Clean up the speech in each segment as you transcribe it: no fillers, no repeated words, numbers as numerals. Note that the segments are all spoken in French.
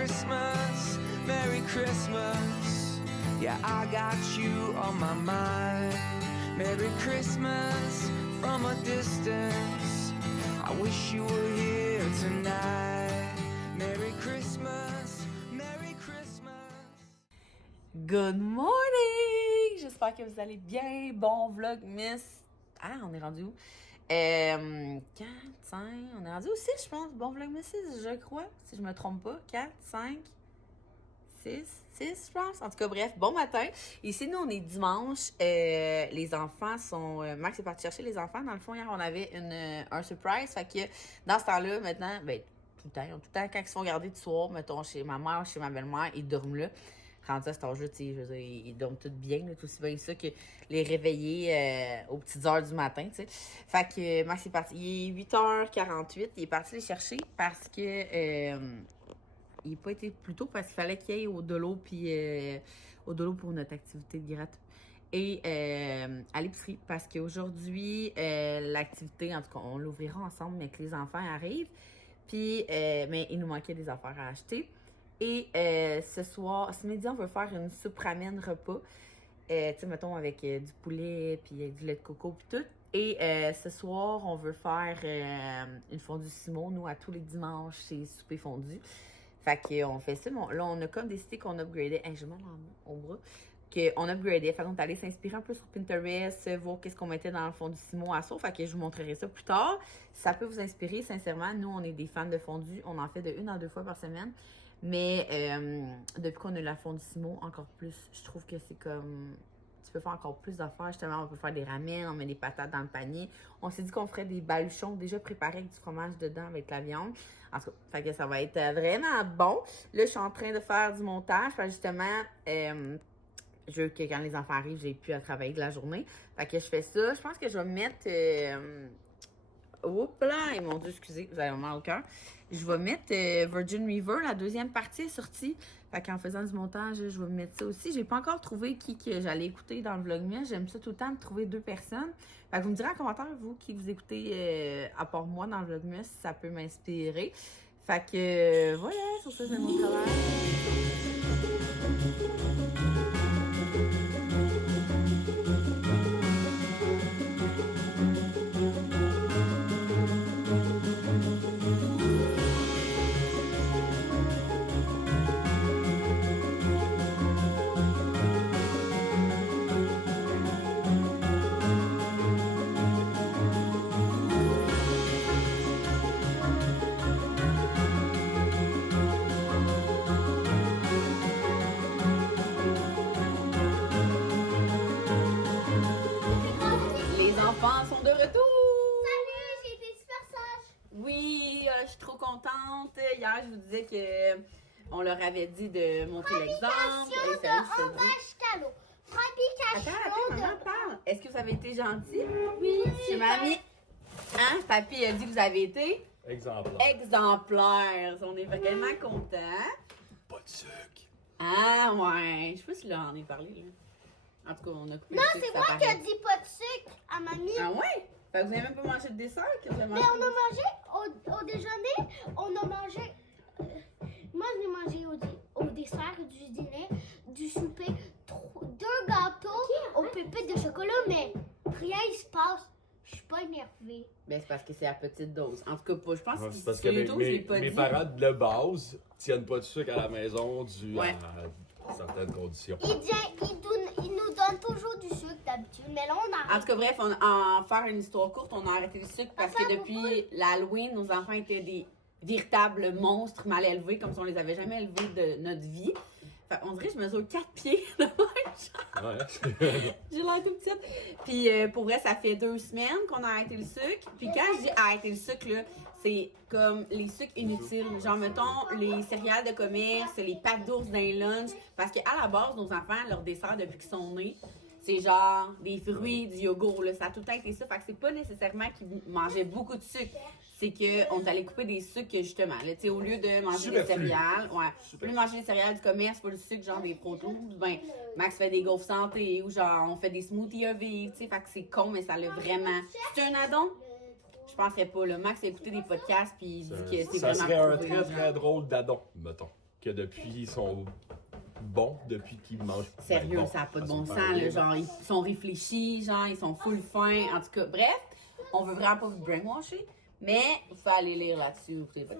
Christmas, Merry Christmas. Yeah, I got you on my mind. Merry Christmas from a distance. I wish you were here tonight. Merry Christmas, Merry Christmas. Good morning! J'espère que vous allez bien. Bon vlogmas. Ah, on est rendu où? 4, 5, on est rendu au 6, je pense. Bon vlogmas 6, je crois, si je me trompe pas. 4, 5, 6, je pense. En tout cas, bref, bon matin. Ici, nous, on est dimanche. Les enfants sont... Max est parti chercher les enfants. Dans le fond, hier, on avait un surprise. Fait que dans ce temps-là, maintenant, ben, tout le temps, quand ils se font garder du soir, mettons, chez ma mère, chez ma belle-mère, ils dorment là. Rendu à cet âge-là, tu sais, je veux dire, ils dorment tous bien, là, tout aussi bien ça que les réveiller aux petites heures du matin, tu sais. Fait que Max est parti, il est 8h48, il est parti les chercher parce que il n'a pas été plus tôt parce qu'il fallait qu'il aille au Dolo, puis au Dolo pour notre activité de gratte. Et à l'épicerie, parce qu'aujourd'hui, l'activité, en tout cas, on l'ouvrira ensemble, mais que les enfants arrivent. Puis, mais il nous manquait des affaires à acheter. Et ce midi, on veut faire une soupe ramen repas. Tu sais, mettons, avec du poulet, puis du lait de coco, puis tout. Et ce soir, on veut faire une fondue Simon. Nous, à tous les dimanches, c'est souper fondu. Fait qu'on fait ça. Bon, là, on a comme décidé qu'on upgradait. Hey, j'ai mal au bras. Qu'on upgradait. Fait qu'on est allé s'inspirer un peu sur Pinterest, voir qu'est-ce qu'on mettait dans le fondue Simon à sauce. Fait que je vous montrerai ça plus tard. Si ça peut vous inspirer, sincèrement, nous, on est des fans de fondue. On en fait de 1 à 2 fois par semaine. Mais depuis qu'on a la fondue Simon, encore plus, je trouve que c'est comme... Tu peux faire encore plus d'affaires. Justement, on peut faire des ramen, on met des patates dans le panier. On s'est dit qu'on ferait des baluchons déjà préparés avec du fromage dedans, avec la viande. En tout cas, fait que ça va être vraiment bon. Là, je suis en train de faire du montage. Fait justement, je veux que quand les enfants arrivent, j'ai plus à travailler de la journée. Fait que je fais ça. Je pense que je vais mettre... Oups là, et mon Dieu, excusez, vous avez mal au cœur. Je vais mettre Virgin River, la deuxième partie est sortie. Fait qu'en faisant du montage, je vais mettre ça aussi. J'ai pas encore trouvé qui que j'allais écouter dans le vlogmas. J'aime ça tout le temps de trouver 2 personnes. Fait que vous me direz en commentaire, vous, qui vous écoutez à part moi dans le vlogmas, si ça peut m'inspirer. Fait que voilà, sur ça, c'est mon travail. Sont de retour! Salut, j'ai été super sage! Oui, je suis trop contente. Hier, je vous disais que on leur avait dit de montrer l'exemple. Fabrication de embâche talon. Fabrication Attends, parle. Est-ce que vous avez été gentil? Oui, Chez mamie. Hein? Papy a dit que vous avez été? Exemplaires. On est vraiment contents. Pas de sucre. Ah, ouais. Je sais pas si là, on en est parlé, là. En tout cas, on a coupé non, le sucre, c'est ça moi qui paraît. ai dit pas de sucre à mamie. Ah ouais? Fait que vous avez même pas mangé de dessert? Mais on a mangé au déjeuner, on a mangé. Moi, j'ai mangé au dessert du dîner, du souper, 2 gâteaux aux pépites de chocolat, mais rien il se passe. Je suis pas énervée. Ben, c'est parce que c'est à petite dose. En tout cas, pas, je pense Ouais, que c'est parce que sur YouTube, je l'ai pas mes dit. parents de base tiennent pas de sucre à la maison dû Ouais. à certaines conditions. Il nous donne toujours du sucre d'habitude, mais là on En arrête. tout cas, bref, en faire une histoire courte, on a arrêté le sucre parce que depuis l'Halloween, nos enfants étaient des véritables monstres mal élevés, comme si on les avait jamais élevés de notre vie. Fait, on dirait que je mesure 4 pieds de même. Ouais. J'ai l'air tout petite. Puis pour vrai, ça fait 2 semaines qu'on a arrêté le sucre. Puis quand je dis arrêter le sucre, là, c'est comme les sucres inutiles. Genre, mettons, les céréales de commerce, les pâtes d'ours d'un lunch. Parce qu'à la base, nos enfants, leur dessert depuis qu'ils sont nés, c'est genre des fruits, du yogourt. Là. Ça a tout le temps été ça. Fait que c'est pas nécessairement qu'ils mangeaient beaucoup de sucre. C'est qu'on est allé couper des sucres, justement. Là, au lieu de manger des céréales, au lieu de manger des céréales du commerce, pas le sucre, genre des Pro Tools, ben, Max fait des gaufres santé ou genre, on fait des smoothies à vivre, tu sais. Fait que c'est con, mais ça l'a vraiment. C'est un addon? Je penserais pas, là. Max a écouté des podcasts, puis il dit que c'est Ça vraiment serait un prouvé, très, genre. très drôle d'addon, mettons. que depuis, ils sont bons, depuis qu'ils mangent. Sérieux, bon, ça n'a pas de ça bon se sens, fait là, bien. genre, ils sont réfléchis, genre, ils sont full fin, en tout cas, bref, on veut vraiment pas vous brainwasher, mais il faut aller lire là-dessus, écoutez pas.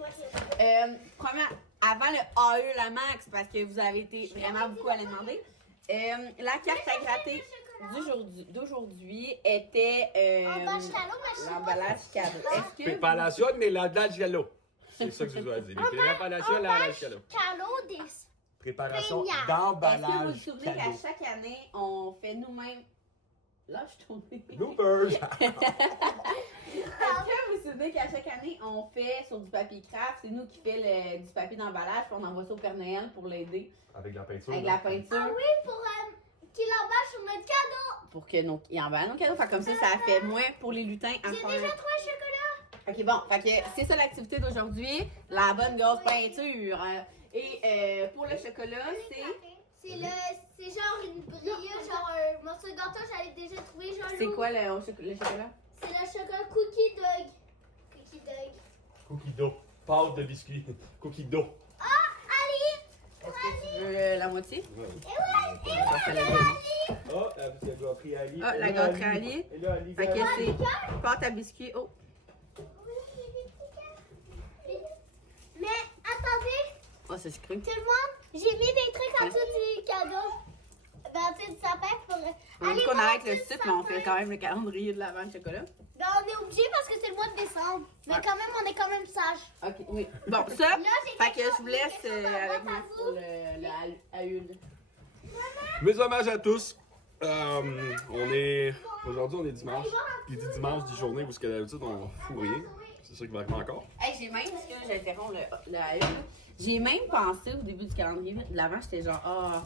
Premièrement, avant le AE la max, parce que vous avez été vraiment beaucoup à les demander, la carte à gratter d'aujourd'hui était l'emballage cadeau. Est-ce que Preparación de la Dalgalo. C'est ça que je dois dire. Preparación de la Dalgalo. Calo des. Préparation Peña. est-ce que vous vous d'emballage souvenez qu'à cadeau. chaque année, on fait nous-mêmes... Là, je tourne. Bloopers! Est-ce que vous vous souvenez qu'à chaque année, on fait sur du papier craft, c'est nous qui fait du papier d'emballage, puis on envoie ça au Père Noël pour l'aider Avec la peinture. avec la peinture Ah oui, pour qu'il emballe sur notre cadeau. pour que ils emballent nos cadeaux. Fait comme ça fait moins pour les lutins à J'ai faire. déjà trouvé le chocolat. Ok, bon, fait que c'est ça l'activité d'aujourd'hui, la bonne grosse peinture. Et pour le chocolat, C'est genre une brille, genre un morceau de gâteau, j'avais déjà trouvé genre c'est l'eau. quoi le chocolat? C'est le chocolat Cookie Dog. Cookie Dog. Cookie dough. Pâte de biscuit. Cookie dough. Est-ce que tu veux la moitié? Ouais. Ça, ça l'a donné. Oh, la gâterie Ali. Ah, la gâterie Ali. Et là, Ali. Fait que c'est pâte à biscuit. Oh, Mais attendez, oh c'est sucré. tout le monde, j'ai mis des trucs en dessous du cadeau. Ben, en dessous du sapin pour. On dit Allez, qu'on voir arrête en le dessous du sucre, mais on fait sapin. quand même le calendrier de l'avant de chocolat. Ben, on est obligé parce que c'est le mois de décembre. Mais Ouais. quand même, on est quand même sage. Ok, oui. Bon, ça, Là, j'ai fait que je vous laisse quelque chose à avec boîte moi à pour vous. le AUL. Mes hommages à tous. Aujourd'hui, on est dimanche. Puis dit dimanche, dit journée, parce que d'habitude, on fout rien. C'est ça qui va arriver encore. Hey, j'ai même, parce que j'interromps le AUL, j'ai même pensé au début du calendrier de l'avant, j'étais genre,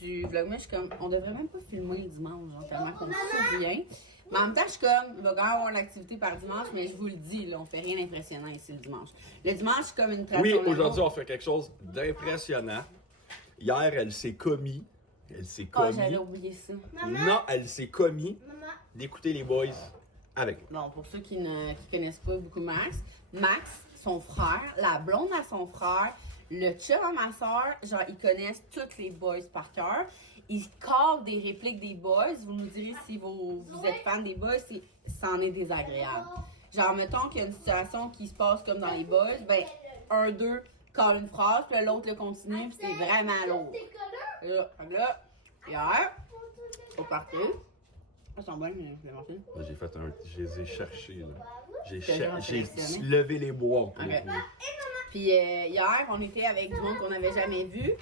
du vlogmas, je suis comme, on devrait même pas filmer le dimanche, genre, tellement qu'on se souvient. Mais en même temps, je suis comme, il va quand même avoir une activité par dimanche, mais je vous le dis, là, on fait rien d'impressionnant ici le dimanche. Le dimanche, c'est comme une Oui, tradition. aujourd'hui, on fait quelque chose d'impressionnant. Hier, elle s'est commis. Elle s'est Oh, commis. j'avais oublié ça. Non, elle s'est commis Maman, d'écouter les boys avec moi. Bon, pour ceux qui ne connaissent pas beaucoup Max, son frère, la blonde à son frère, le chum à ma soeur, genre, ils connaissent tous les boys par cœur. Ils callent des répliques des boys. Vous nous direz si vous êtes fan des boys, c'en est désagréable. Genre, mettons qu'il y a une situation qui se passe comme dans les boys, ben, un d'eux call une phrase, puis l'autre le continue, puis c'est vraiment lourd. tes couleurs. Et là, fait que là, hier, au party, ça sent bien, mais je l'ai mangé. J'ai fait je les ai cherchés, là. J'ai Tellement j'ai impressionné. levé les bois pour les Ok. trouver. Puis hier, on était avec du monde qu'on n'avait jamais vu.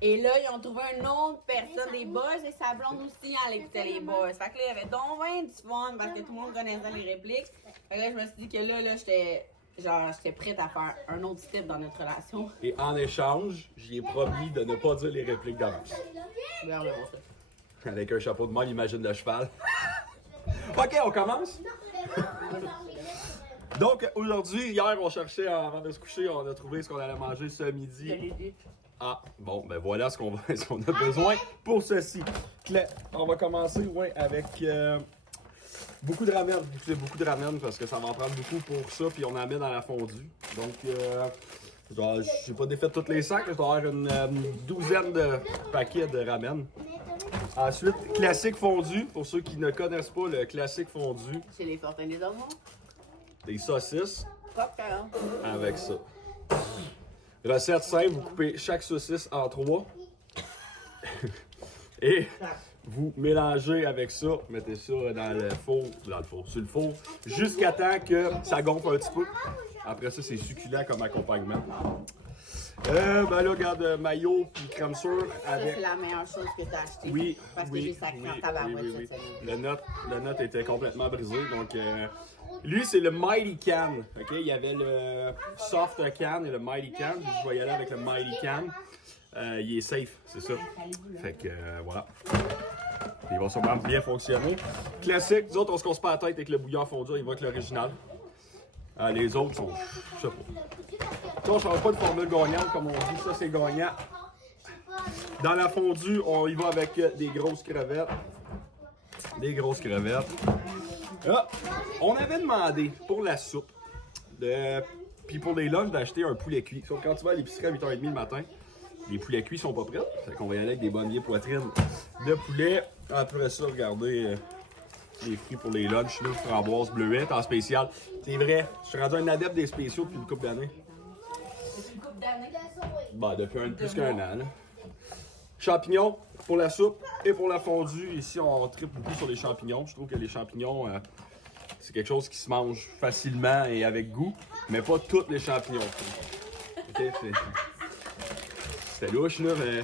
Et là, ils ont trouvé une autre personne des boys et sa blonde aussi, elle écoutait les boys. Fait que là, il y avait donc bien du fun parce que tout le monde connaissait les répliques. Fait que là, je me suis dit que là, j'étais prête à faire un autre step dans notre relation. Et en échange, j'y ai promis de ne pas dire les répliques d'avance. Là, on va voir ça. Avec un chapeau de mal, imagine de cheval. Ok, on commence? Donc, aujourd'hui, hier, on cherchait, avant de se coucher, on a trouvé ce qu'on allait manger ce Je midi. l'ai dit. Ah, bon, ben voilà ce qu'on a besoin pour ceci. On va commencer avec beaucoup de ramen. Écoutez, beaucoup de ramen parce que ça va en prendre beaucoup pour ça, puis on en met dans la fondue. Donc, j'ai pas défait tous les sacs, je dois avoir une douzaine de paquets de ramen. Ensuite, classique fondu, pour ceux qui ne connaissent pas le classique fondu, Chez les Fortins des Ormeaux. des saucisses Popcorn. avec ça. Recette simple, vous coupez chaque saucisse en 3. Et vous mélangez avec ça, mettez ça dans le four, sur le four, jusqu'à temps que ça gonfle un petit peu. Après ça, c'est succulent comme accompagnement. Ben là, regarde, maillot puis crème sûre Ça, avec... c'est la meilleure chose que t'as acheté. Oui, Parce que oui, j'ai sacré en oui, tabarouette oui, oui, cette oui. semaine. Le note était complètement brisé, donc lui c'est le Mighty Can, ok? Il y avait le Soft Can et le Mighty Can, je vais y aller avec le Mighty Can. Il est safe, c'est ça. Fait que voilà. Il va sûrement bien fonctionner. Classique, nous autres on se casse pas la tête avec le bouillon fondu, il va avec l'original. Les autres sont, je sais pas. Ça, on change pas de formule gagnante comme on dit, ça c'est gagnant. Dans la fondue, on y va avec des grosses crevettes. Des grosses crevettes. Ah, on avait demandé pour la soupe de Puis pour les lunchs, d'acheter un poulet cuit. Sauf quand tu vas à l'épicerie à 8h30 le matin, les poulets cuits sont pas prêts. Fait qu'on va y aller avec des bonnets poitrines de poulet. Après ça, regardez les fruits pour les lunchs, là, framboise, bleuette en spécial. C'est vrai, je suis rendu un adepte des spéciaux depuis une couple d'années. C'est une couple d'années. Bah, depuis plus qu'un an. Là. Champignons pour la soupe et pour la fondue. Ici, on tripe beaucoup sur les champignons. Je trouve que les champignons, c'est quelque chose qui se mange facilement et avec goût, mais pas tous les champignons. Okay, c'est louche, là, mais...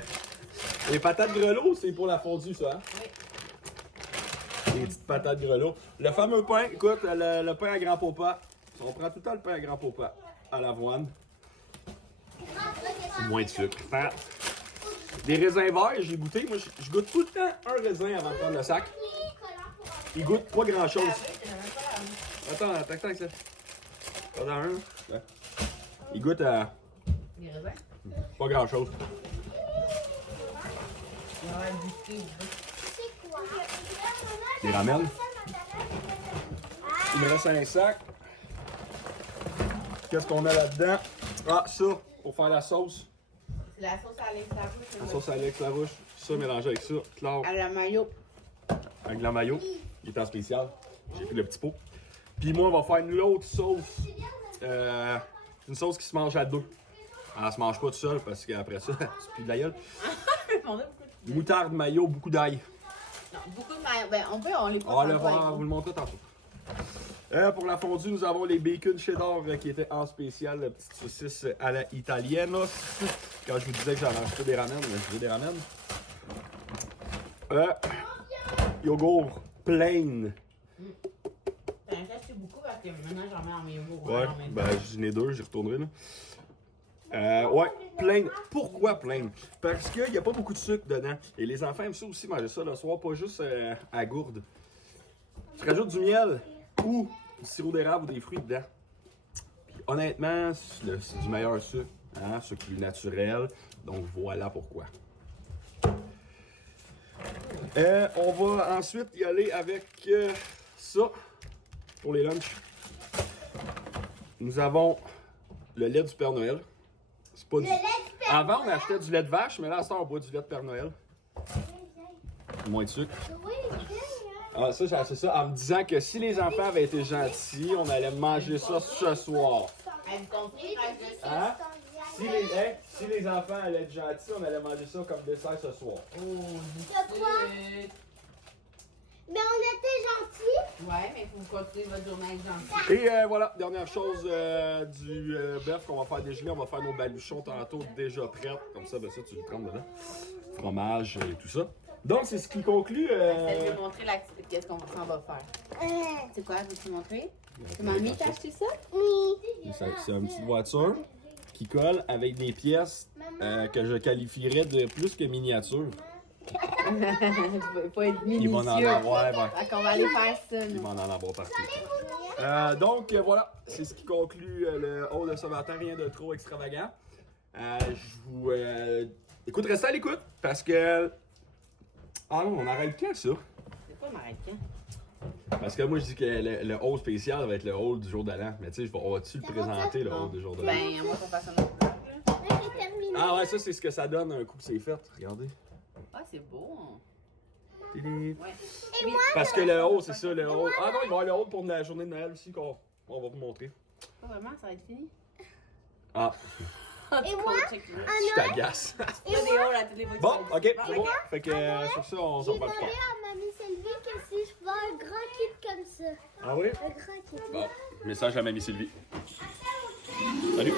Les patates grelots, c'est pour la fondue, ça, hein? Oui. Les petites patates grelots. Le fameux pain, écoute, le pain à grand popa. On prend tout le temps le pain à grand popa à l'avoine. Moins de sucre. Fat. Des raisins verts, j'ai goûté. Moi, je goûte tout le temps un raisin avant de prendre le sac. Il goûte pas grand-chose. Attends, ça. Pas dans un. Ouais. Il goûte à... Les raisins? Pas grand-chose. Des ramen. Il me reste un sac. Qu'est-ce qu'on a là-dedans? Ah, ça, pour faire la sauce. C'est la sauce à Alex Larouche. La sauce à Alex Larouche. Ça mélangé avec ça. Clair. À la mayo. Avec la mayo. Il est en spécial. J'ai pris le petit pot. Puis moi, on va faire une autre sauce. Une sauce qui se mange à deux. Elle se mange pas tout seul parce qu'après ça, c'est plus de la gueule. On a beaucoup de... Moutarde, mayo, beaucoup d'ail. Non, beaucoup de mayo. Ben, on les On va le voir, vous le montrer tantôt. Pour la fondue, nous avons les bacon cheddar qui étaient en spécial, la petite saucisse à la italienne. Quand je vous disais que j'avais acheté des ramen, je veux des ramen. Yogourt plain. T'en achètes beaucoup parce que maintenant j'en mets en yogourt. Ouais, ben j'en ai deux, j'y retournerai là. Ouais, plain. Pourquoi plain? Parce qu'il n'y a pas beaucoup de sucre dedans. Et les enfants aiment ça aussi, manger ça le soir, pas juste à gourde. Tu rajoutes du miel ou du sirop d'érable ou des fruits dedans. Puis, honnêtement, c'est du meilleur sucre, hein, sucre plus naturel. Donc voilà pourquoi. On va ensuite y aller avec ça pour les lunchs. Nous avons le lait du Père Noël. C'est pas du... Avant, on achetait du lait de vache, mais là, à ce temps, on boit du lait de Père Noël. Moins de sucre. Ah, ça, j'ai acheté ça en me disant que si les enfants avaient été gentils, on allait manger ça ce soir. Hein? Si les enfants allaient être gentils, on allait manger ça comme dessert ce soir. Oh, De quoi? Mais on était gentils. Ouais, mais il faut continuer votre journée avec gentil. Et voilà, dernière chose du bœuf qu'on va faire déjeuner. On va faire nos baluchons tantôt déjà prêts. Comme ça, ben ça, tu le prends dedans. Fromage et tout ça. Donc, c'est ce qui conclut. Je vais montrer qu'est-ce qu'on s'en va faire. C'est quoi, veux-tu montrer? C'est mamie t'a acheté ça? Oui. C'est une petite voiture qui colle avec des pièces que je qualifierais de plus que miniatures. Il faut être minutieux. Ils vont en avoir, Fait qu'on va aller faire ça, ils nous. vont en avoir partout. Donc voilà, c'est ce qui conclut le haut de ce matin, rien de trop extravagant. Je vous écoute, restez à l'écoute parce que ah non, on arrête quand ça? C'est pas marocain. Parce que moi je dis que le haut spécial va être le haut du jour de l'an, mais tu sais, on va-tu le présenter le haut du jour de l'an? Ben, moi, ça passe un autre vlog, là. J'ai terminé. Ah ouais, ça c'est ce que ça donne un coup que c'est fait. Regardez. Ah, c'est beau. Télé. Ouais. Parce que le haut, c'est ça, le haut. Ah non, il va y avoir le haut pour la journée de Noël aussi qu'on va vous montrer. Pas vraiment, ça va être fini. Ah, Et moi, je t'agace. Il y a des hauts à toutes les fois. Bon, ok, c'est bon. Fait que sur ça, on s'en j'ai reparle demandé plus tard. à mamie Sylvie que si je veux un grand kit comme ça. Ah oui? Un grand kit. Bon, message à mamie Sylvie. Salut!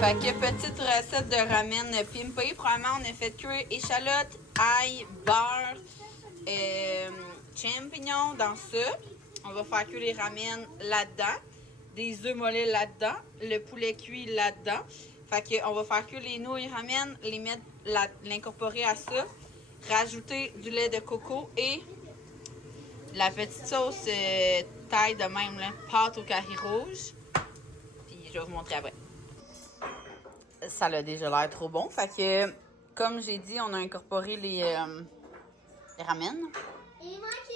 Fait que petite recette de ramen pimpé. Premièrement, on a fait cuire échalotes, ail, beurre, champignons dans ça. On va faire cuire les ramen là-dedans. Des œufs mollets là-dedans. Le poulet cuit là-dedans. Fait que on va faire cuire les nouilles ramen, les mettre, l'incorporer à ça. Rajouter du lait de coco et la petite sauce taille de même, là, pâte au curry rouge. Puis je vais vous montrer après. Ça a déjà l'air trop bon. Fait que, comme j'ai dit, on a incorporé les ramen.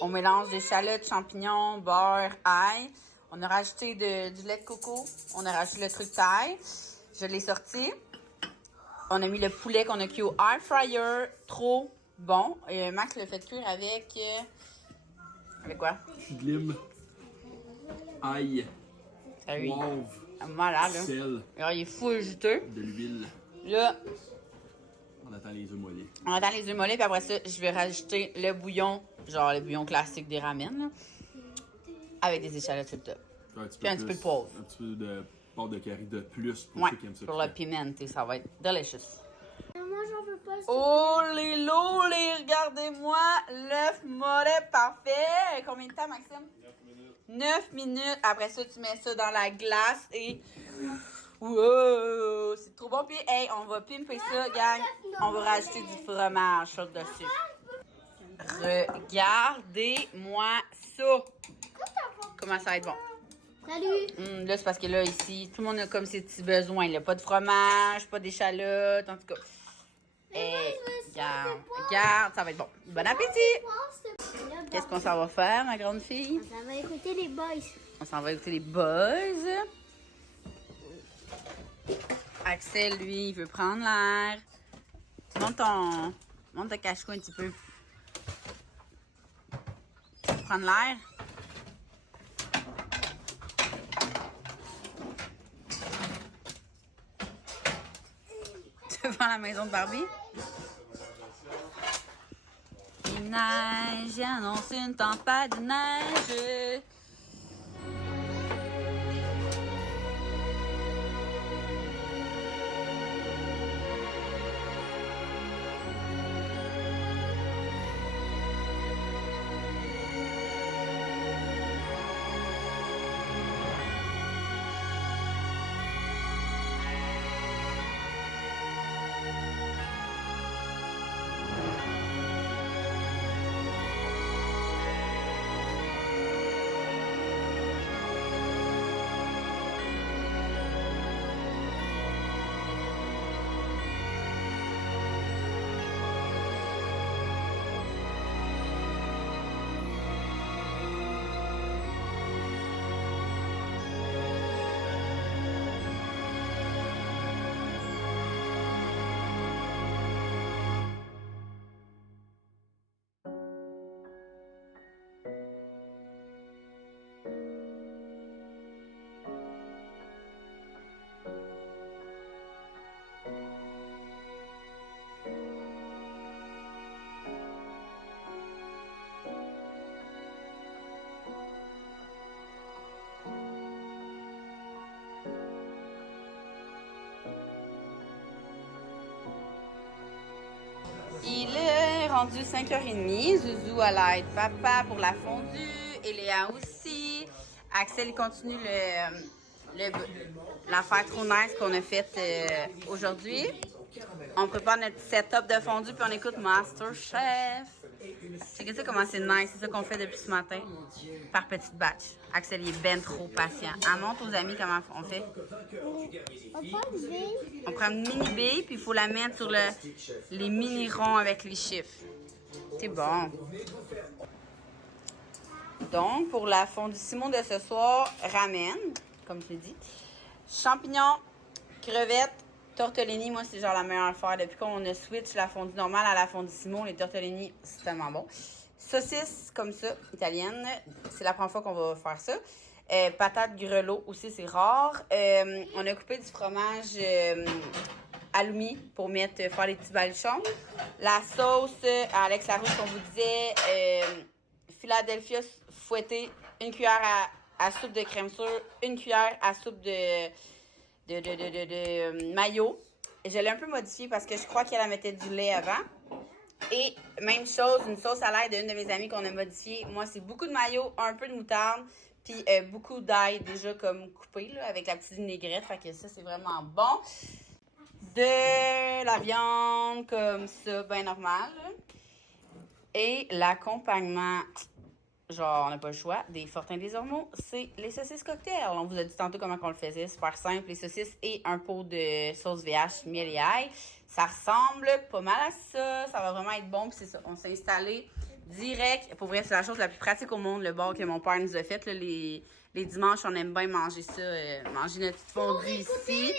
On mélange des échalotes, champignons, beurre, ail. On a rajouté du lait de coco. On a rajouté le truc taille. Je l'ai sorti. On a mis le poulet qu'on a cuit au air fryer. Trop bon. Max l'a fait cuire avec... avec quoi? Glim, ail, Ah oui. poivre, Malade, hein? sel, Alors, il est full juteux. de l'huile. Là, On attend les œufs mollets. on attend les œufs mollets, puis après ça, je vais rajouter le bouillon, genre le bouillon classique des ramen, là, avec des échalotes sur le top. Puis un petit peu de poivre. Un petit peu de pâte de curry de plus pour Ouais, ceux qui aiment ça. pour le piment, ça va être delicious. Moi, j'en veux pas. Oh, les loulés, regardez-moi, l'œuf mollet parfait. Combien de temps, Maxime? 9 minutes. Après ça, tu mets ça dans la glace et... Wow, c'est trop bon. Puis, hey, on va pimper ça, gang. On va rajouter du fromage sur le dessus. Regardez-moi ça. Comment ça va être bon. Salut. Là, c'est parce que là, ici, tout le monde a comme ses petits besoins. Il n'y a pas de fromage, pas d'échalote, en tout cas. Hey, regarde, ça va être bon. Bon appétit! Qu'est-ce qu'on s'en va faire, ma grande fille? Ça va écouter les boys. On s'en va écouter les boys. Axel, lui, il veut prendre l'air. Monte ta cache-cou un petit peu. Tu veux prendre l'air? Tu veux faire la maison de Barbie? Il neige, il annonce une tempête de neige. Il est rendu 5h30. Zouzou a l'aide papa pour la fondue. Et Léa aussi. Axel, il continue l'affaire trop nice qu'on a faite aujourd'hui. On prépare notre setup de fondue puis on écoute MasterChef. Checkez ça comment c'est nice. C'est ça qu'on fait depuis ce matin. Par petite batch. Axel, il est ben trop patient. Elle montre aux amis comment on fait. On prend une mini bille puis il faut la mettre sur les mini ronds avec les chiffres. C'est bon. Donc, pour la fondue Simon de ce soir, ramen, comme je l'ai dit. Champignons, crevettes, tortellini. Moi, c'est genre la meilleure affaire. Depuis qu'on a switch la fondue normale à la fondue Simon, les tortellini, c'est tellement bon. Saucisse comme ça, italienne. C'est la première fois qu'on va faire ça. Patates grelots aussi, c'est rare. On a coupé du fromage halloumi pour faire les petits baluchons. La sauce à Alex Larousse, qu'on vous disait, Philadelphia fouettée, une cuillère à soupe de crème sûre, une cuillère à soupe de de mayo. Je l'ai un peu modifié parce que je crois qu'elle mettait du lait avant. Et même chose, une sauce à l'ail d'une de mes amies qu'on a modifiée. Moi, c'est beaucoup de mayo, un peu de moutarde, puis beaucoup d'ail déjà comme coupé là, avec la petite vinaigrette. Fait que ça, c'est vraiment bon. De la viande comme ça, bien normal. Et l'accompagnement, genre, on n'a pas le choix, des Fortins des Ormeaux, c'est les saucisses cocktails. On vous a dit tantôt comment on le faisait, super simple. Les saucisses et un pot de sauce VH, miel et ail. Ça ressemble pas mal à ça. Ça va vraiment être bon. Puis c'est ça, on s'est installé direct. Pour vrai, c'est la chose la plus pratique au monde, le bar que mon père nous a fait. Là, les dimanches, on aime bien manger ça, manger notre petite fondue ici.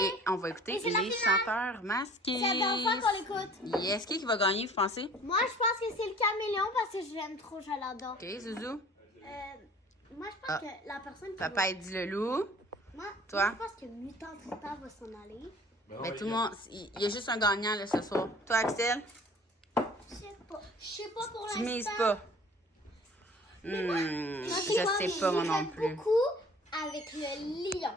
Et on va écouter les chanteurs masqués. C'est la dernière fois qu'on l'écoute. Yes, qui va gagner, vous pensez? Moi, je pense que c'est le caméléon parce que je l'aime trop, je l'adore. OK, Zouzou. Moi, je pense que la personne qui Papa, il dit le loup. Moi, Toi? je pense que Mutant Trita va s'en aller. Mais tout le monde, il y a juste un gagnant là, ce soir. Toi, Axel, Je sais pas pour tu l'instant. mises pas. Je sais pas, moi non plus. Beaucoup avec le lion.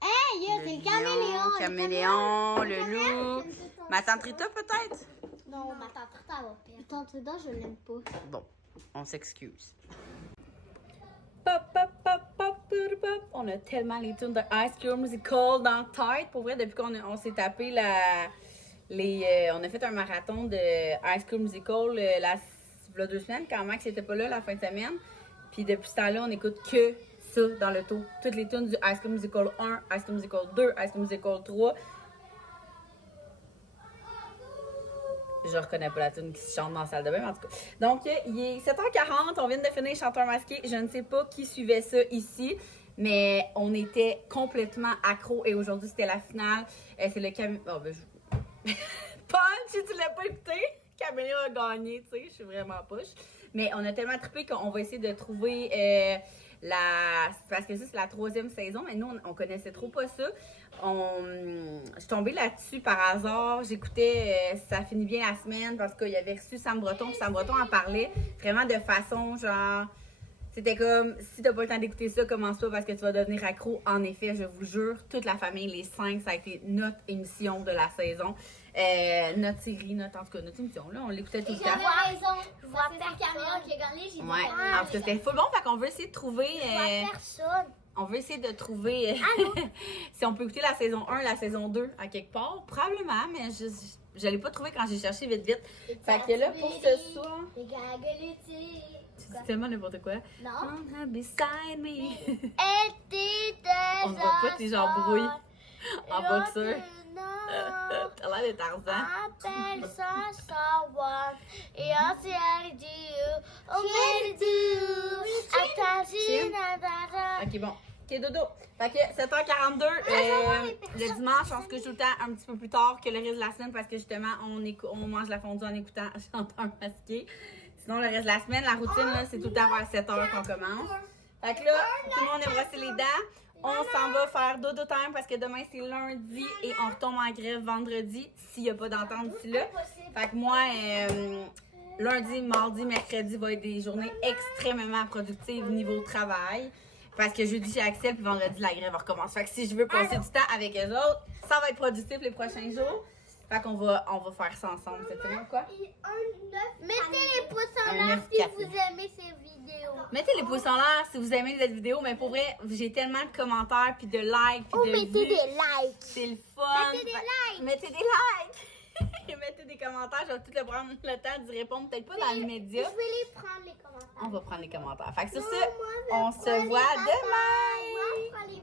Hey, yeah, c'est le caméléon. Caméléon, le loup. Ma tante Rita, peut-être? Non, ma tante Rita va perdre. Tante Rita, je l'aime pas. Bon, on s'excuse. Pop, pop, pop, pop, pop, pop. On a tellement les tunes de High School Musical dans la tête. Pour vrai, depuis qu'on s'est tapé on a fait un marathon de High School Musical il y a 2 semaines quand Max n'était pas là la fin de semaine. Puis depuis ce temps-là, on écoute que ça dans le taux. Toutes les tunes du High School Musical 1, High School Musical 2, High School Musical 3. Je reconnais pas la tune qui se chante dans la salle de bain, mais en tout cas. Donc, il est 7h40, on vient de finir Chanteur masqué. Je ne sais pas qui suivait ça ici, mais on était complètement accro et aujourd'hui, c'était la finale. C'est le Camille... Oh, ben, Punch, tu l'as pas écouté? Caméléon a gagné, tu sais, je suis vraiment push. Mais on a tellement trippé qu'on va essayer de trouver parce que ça, c'est la 3e saison, mais nous, on connaissait trop pas ça. Je suis tombée là-dessus par hasard. J'écoutais Ça finit bien la semaine parce qu'il y avait reçu Sam Breton. Puis Sam Breton en parlait vraiment de façon genre. C'était comme si t'as pas le temps d'écouter ça, commence pas parce que tu vas devenir accro. En effet, je vous jure, toute la famille, les 5, ça a été notre émission de la saison. Notre série, en tout cas, notre émission, là, on l'écoutait tout le temps. J'avais raison. Je vois personne qui a gagné. J'ai dit Ouais, en tout cas, c'était full bon. Fait qu'on veut essayer de trouver. Je vois personne. On veut essayer de trouver si on peut écouter la saison 1, la saison 2 à quelque part. Probablement, mais je l'ai pas trouvé quand j'ai cherché vite. Fait que là, pour ce soir. C'est tellement n'importe quoi. Non. Beside me. On On voit pas tes gens brouillent en boxeur. T'as l'air de Tarzan. Appelle ça savoir. Et on s'est allé dire, on m'a dit, Ok, bon. Ok, dodo. Fait que 7h42, le dimanche, je pense que je joue le temps un petit peu plus tard que le reste de la semaine parce que justement, on mange la fondue en écoutant Chanteur masqué. Sinon, le reste de la semaine, la routine, là, c'est tout le temps vers 7h qu'on commence. Fait que là, tout le monde a brossé les dents. On s'en va faire dodo time parce que demain, c'est lundi et on retombe en grève vendredi s'il n'y a pas d'entente d'ici là. Fait que moi, lundi, mardi, mercredi va être des journées extrêmement productives niveau travail. Parce que jeudi, j'ai Axel, puis vendredi, la grève recommence. Fait que si je veux passer du temps avec eux autres, ça va être productif les prochains jours. Fait qu'on va faire ça ensemble cette semaine, quoi? Mettez les pouces en Un l'air 9, si 4. vous aimez ces vidéos. Mettez les pouces en l'air si vous aimez cette vidéo, mais pour vrai, j'ai tellement de commentaires, puis de likes, puis Ou de mettez vues. des likes. C'est le fun. Mettez des likes. Mettez des likes. Mettez des commentaires, je vais tout prendre le temps d'y répondre, peut-être pas dans les Je médias. vais les prendre les commentaires. On va prendre les commentaires. Fait que sur Non, ce, moi, je on prends se les voit commentaires. demain. Moi, je prends les